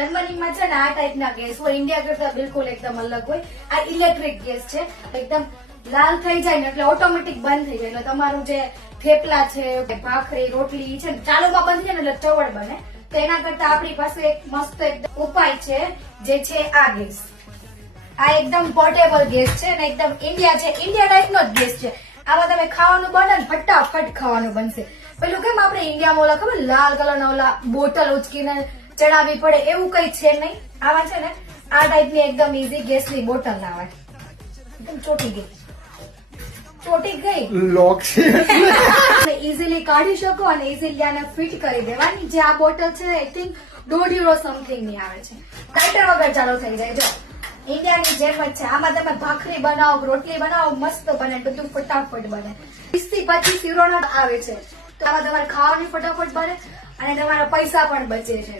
જર્મનીમાં છે ને આ ટાઈપના ગેસ હોય, ઇન્ડિયા કરતા બિલકુલ એકદમ અલગ હોય. આ ઇલેક્ટ્રિક ગેસ છે, એકદમ લાલ થઈ જાય ને એટલે ઓટોમેટિક બંધ થઈ જાય. એટલે તમારું જે થેપલા છે, ભાખરી, રોટલી છે ને ચાલુમાં બંધ થાય ને એટલે ચવડ બને. તો એના કરતા આપણી પાસે એક મસ્ત એકદમ ઉપાય છે, જે છે આ ગેસ. આ એકદમ પોર્ટેબલ ગેસ છે ને એકદમ ઇન્ડિયા ટાઈપનો જ ગેસ છે. આમાં તમે ખાવાનું બને ને ફટાફટ ખાવાનું બનશે. પેલું કેમ આપણે ઇન્ડિયામાં ઓલા ખબર લાલ કલરના ઓલા બોટલ ઉચકીને ચડાવવી પડે એવું કઈ છે નહીં. આમાં છે ને આ ટાઈપની એકદમ ઈઝી ગેસની બોટલ આવે, એકદમ ચોટી ગઈ લોક છે ઈઝીલી કાઢી શકો અને ઈઝીલી આને ફિટ કરી દેવાની. જે આ બોટલ છે આઈ થિંક €1.5 સમથિંગ ની આવે છે. લાઇટર વગર ચાલુ થઈ જાય. જો ઇન્ડિયાની જેમ જ છે. આમાં તમે ભાખરી બનાવો, રોટલી બનાવો, મસ્ત બને, બધું ફટાફટ બને. 20 થી 25 યુરોનો આવે છે. તો આમાં તમારે ખાવાની ફટાફટ બને અને તમારા પૈસા પણ બચે છે.